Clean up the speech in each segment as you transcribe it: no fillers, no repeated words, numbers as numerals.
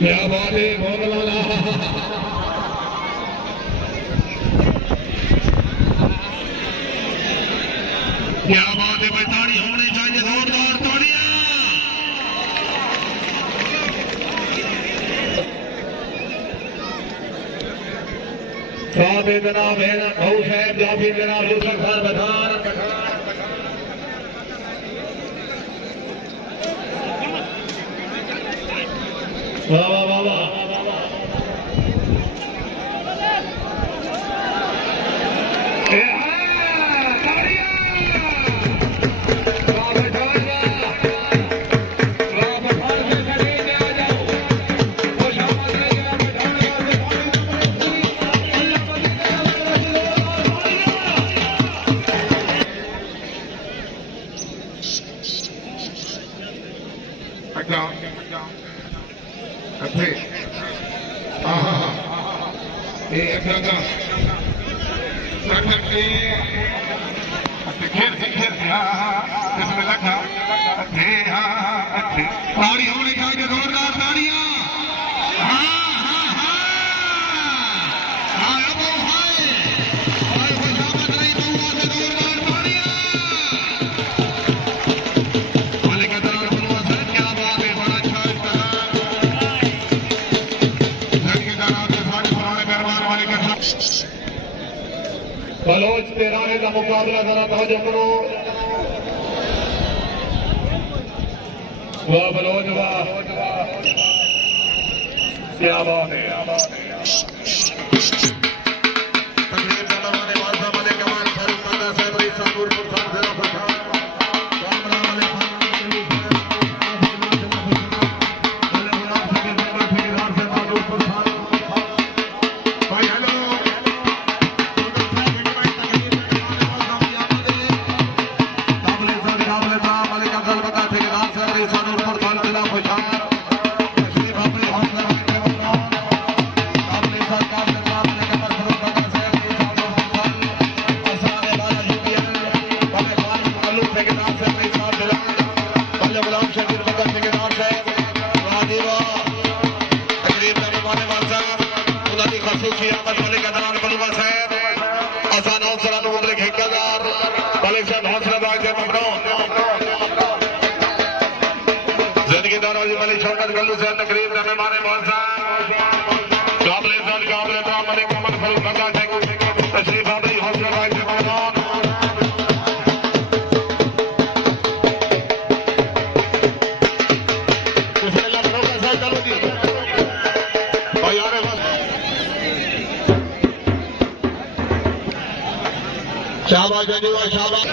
क्या बात है भोगलाला, क्या बात है भाई, ताड़ी होनी चाहिए, जोरदार ताड़ियां। साथ जनाब है भाऊ साहब जाफी जनाब यूसुफ खान बधार वाह वाह वाह वाह ताड़ी होनी चाहिए, जोरदार ताड़ियां। बलोच तेराने का मुकाबला जरा तवज्जो करो। वाह बलोच वाह, क्या बात है। शाबाश बेजुआ शाबाश।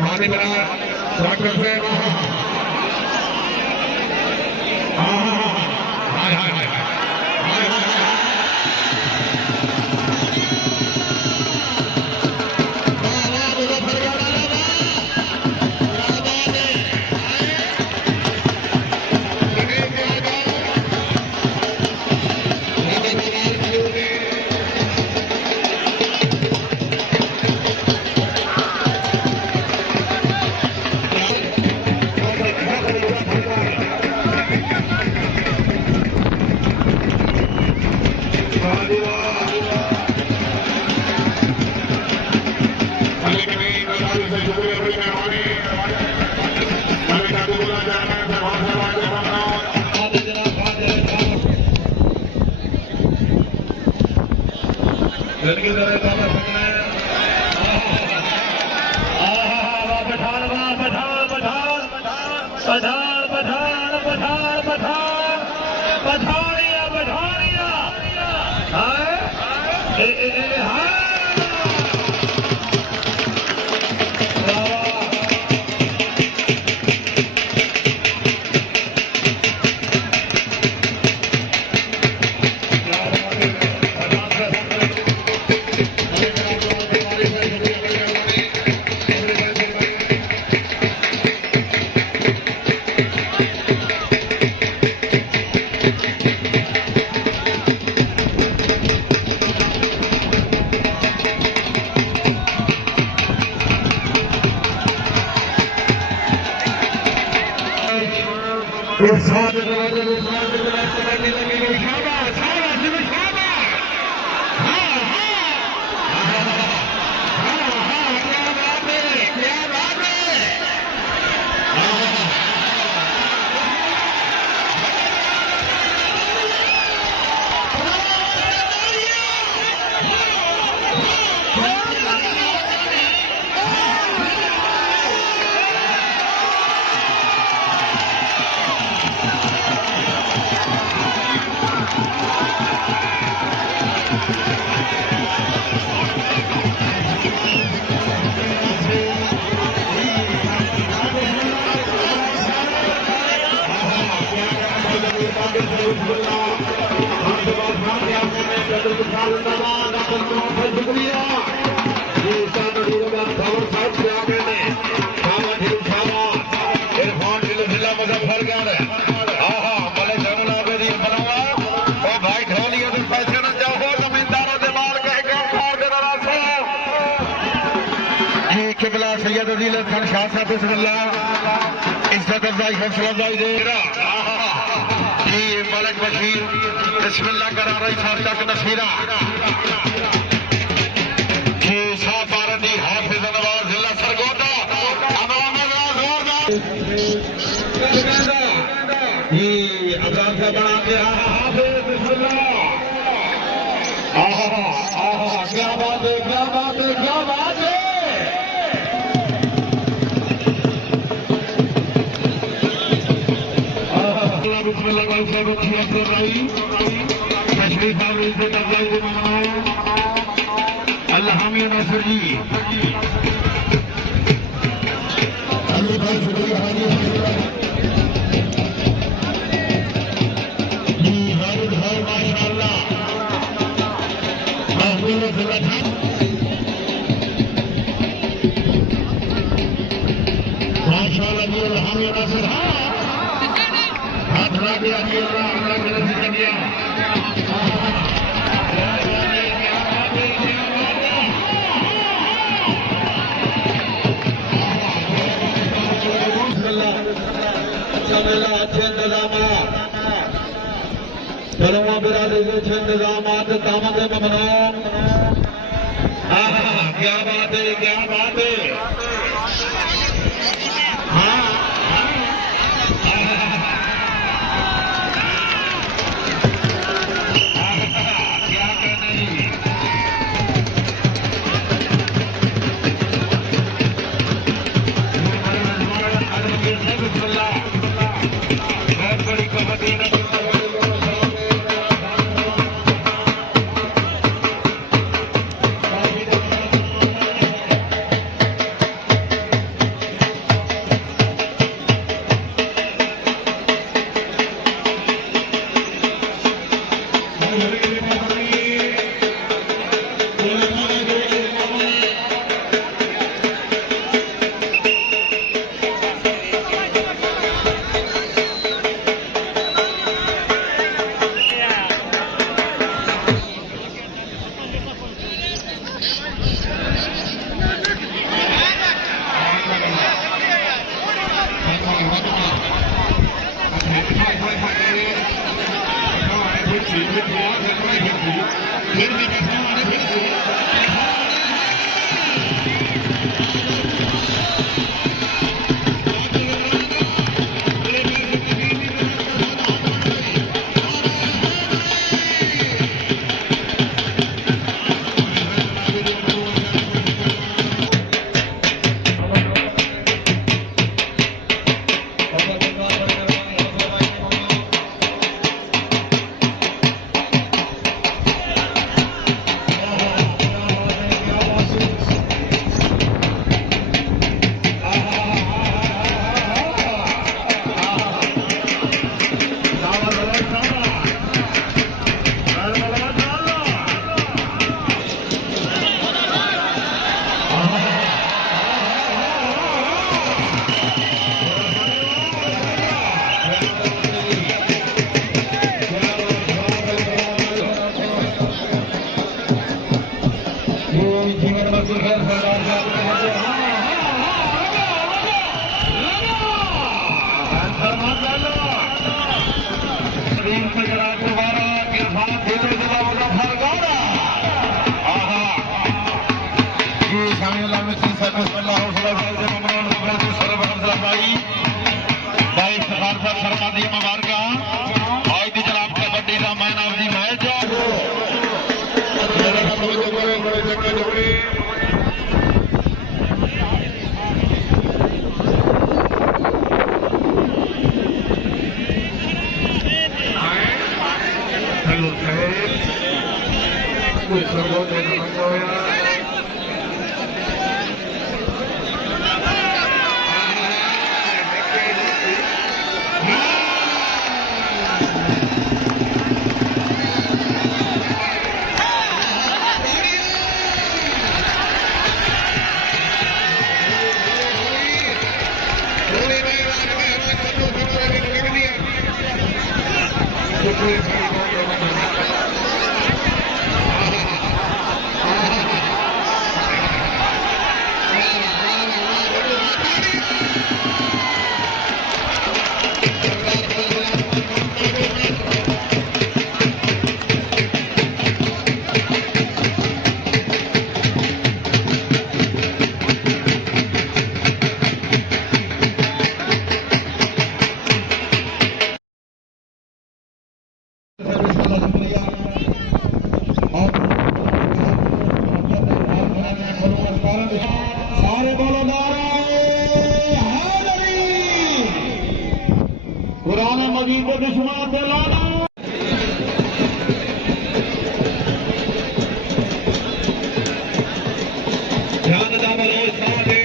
पानी बना डॉक्टर से हाय हाय हाय इज्जत अफजाई हौसला अफजाई दे जी मलिक बशीर बिस्मिल्लाह करा रही फातक नसीरा जी साफारदी हाफिज नवाज जिला सरगोदा जी अजान से बना के हाफिज बिस्मिल्लाह क्या बात है क्या बात है क्या बात है तशरीफ अल्लाह नसर जी माशाअल्लाह नसर हाथ लगा दिया अच्छे इंतजाम कलमा बिरादरी के अच्छे इंतजाम दामद ममनून क्या बात है क्या बात है कुरान मजीद के दुश्मन दिलाना ध्यान दामलो साथे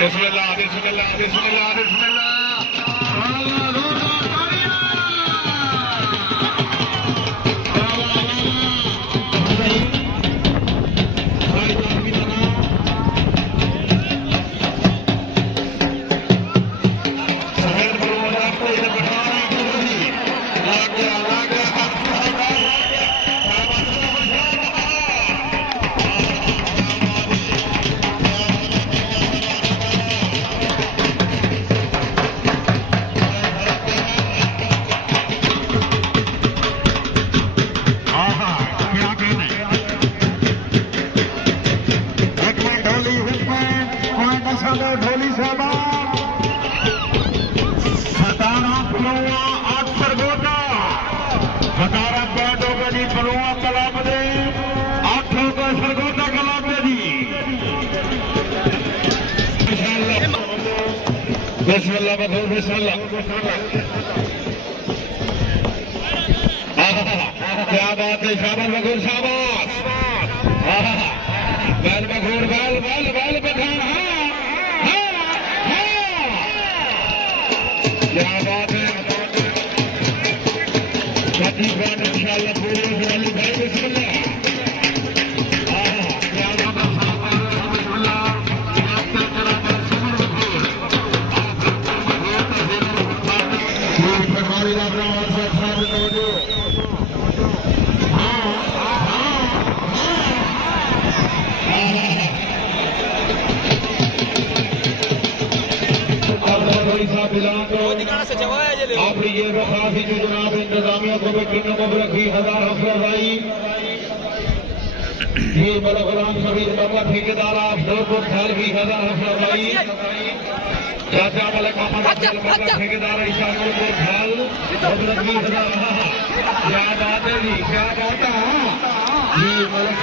बिस्मिल्लाह बिस्मिल्लाह बिस्मिल्लाह बिस्मिल्लाह बिस्मिल्लाह बखूर बिस्मिल्लाह। क्या बात है, शाबाश बखूर शाबाश। बैल बखूर बैल बैल बैल बखूर। क्या बात है, इंशाल्लाह पूरे भाई बिस्मिल्लाह। आप ये खासी जो जनाब इंतजामिया कमेटी ने मब रखी 1000 हौसला भाई ये बड़ा गुलाम शबीर बाबा ठेकेदार आप जोधपुर साल भी 1000 हौसला भाई चाचा मलिक मोहम्मद ठेकेदार ईशानपुर साल मब रखी 1000। क्या बात है जी, क्या बात है जी। मलिक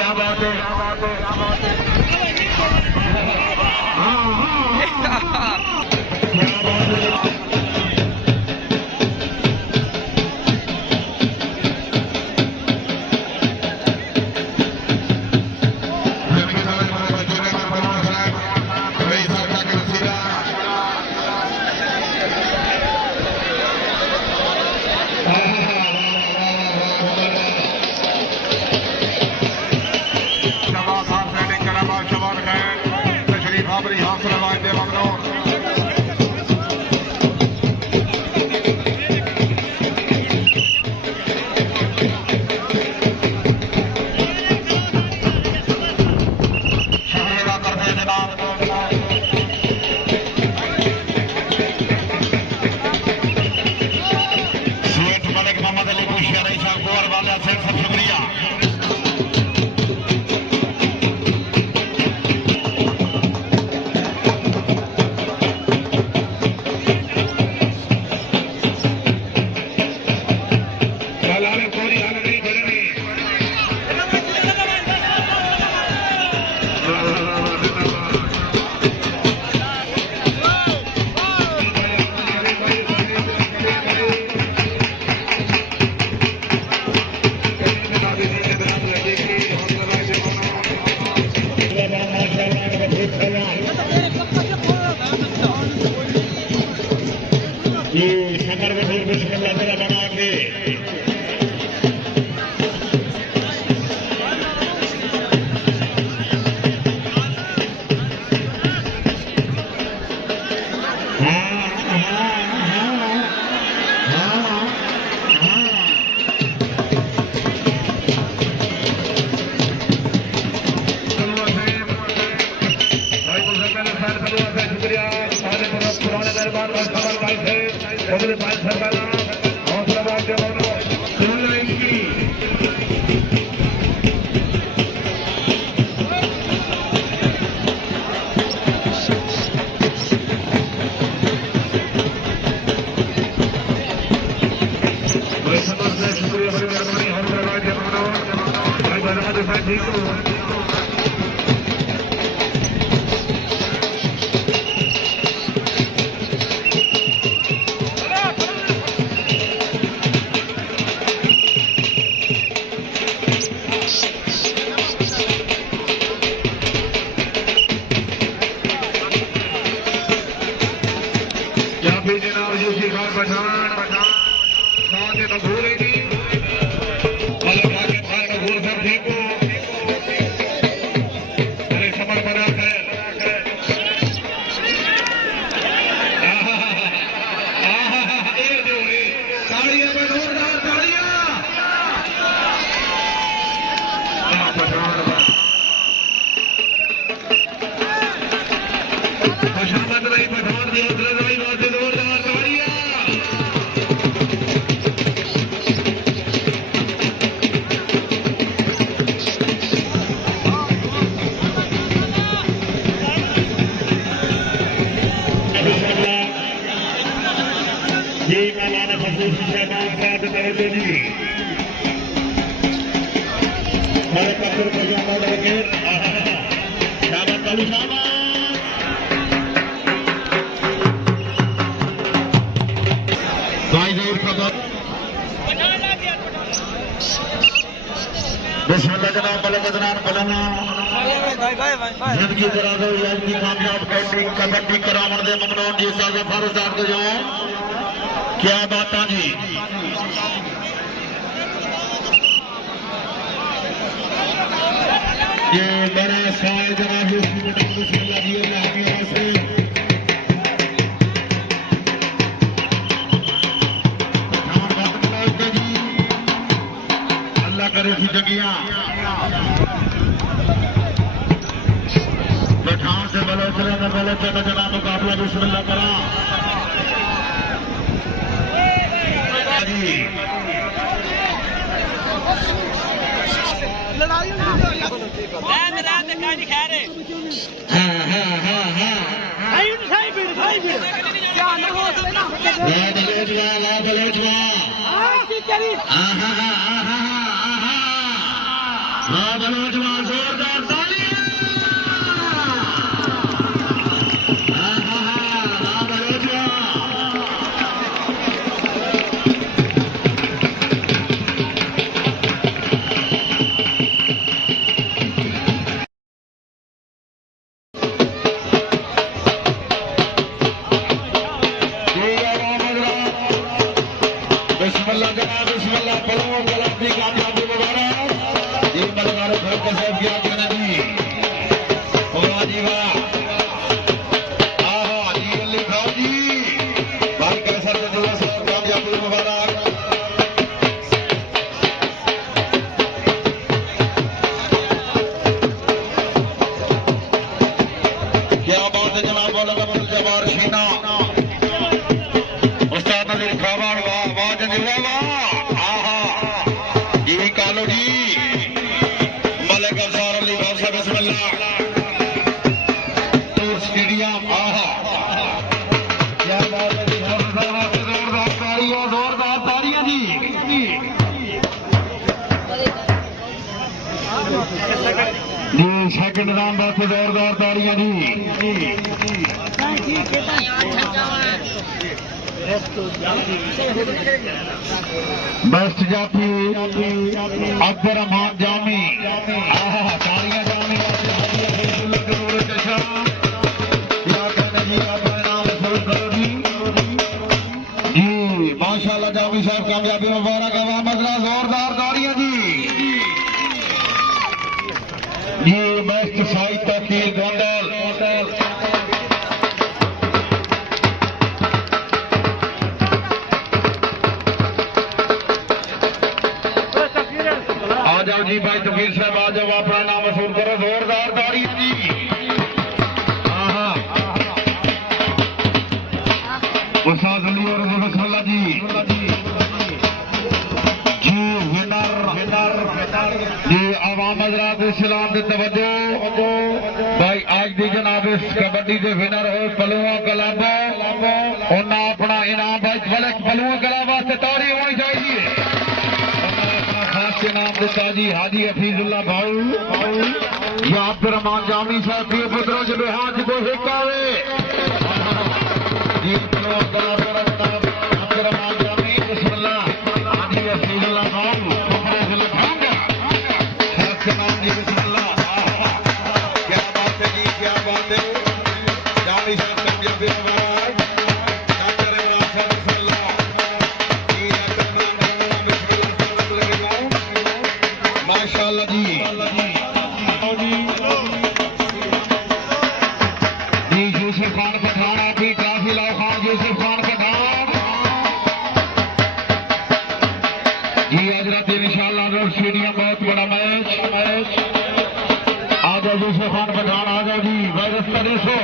क्या बात है, जिंदगी करा दो की कामयाब कबड्डी करावन दे ममनून जी साहब फारूक साहब को जो क्या बात जी ये बड़ा सवाल जनाब से अल्लाह करे की जगिया पठान से बलोचले में बलोचले जना मुकाबला बिस्मिल्लाह करा जोरदार ताली बिस्मिल्लाह जनाब बिस्मिल्लाह पलवों गलत की कामयाबी मुबारक ये मलगार घर का सब किया जाना जी वाह जी वाह आहा जी अली खाओ जी भाई कैसा दिवस है कामयाबी मुबारक क्या बात है जनाब अब्दुल जब्बार शीना उस्ताद नज़ीर खावान वाह वाह जनाब वाह आहा जी कालो जी मलिक अफसार अली खासा बिस्मिल्लाह टूर स्टेडियम आहा क्या बात है जोरदार तालियां जी जी सेकंड राउंड वास्ते जोरदार तालियां जी बेस्ट जाफी अब्दुल रहमान जामी तालियां जामी जी माशाल्लाह जामी साहब कामयाबी मुबारक हवा मसला जोरदार तालियां जी बेस्ट साहित्य तकील गोंडल आ जाओ जी भाई तकीर साहब आ जाओ अपना नाम मशहूर करो जोरदार तारीफ जी उस्ताद अली और बिस्मिल्लाह जी जी आवाम हजरात इस्लाम के तवज्जो भाई आज दी जनाब इस कबड्डी के विनर हो पलुआ क्लब उन्हें अपना इनाम भाई पलुआ क्लब वास्ते तारीफ होनी चाहिए अपना खास इनाम दिता जी हाजी हफीजुल्लाह भाऊ या अब्दुल रहमान जामी साहब के पुत्रों से बेहाज को हिकावे जी पलुआ क्लब अब्दुल रहमान जामी बिस्मिल्लाह हाजी हफीजुल्लाह भाऊ क्या बात है जी क्या बात है जामी साहब कामयाबी मुबारक डॉक्टर इमरान साहब बिस्मिल्लाह जी माशाल्लाह जी जी यूसुफ खान पठान आपकी ट्रॉफी लाओ खान यूसुफ खान पठान जी हजरत इंशाअल्लाह रोड स्टेडियम बहुत बड़ा मैच आ जाओ यूसुफ खान पठान आ जाओ जी वायरस का देशो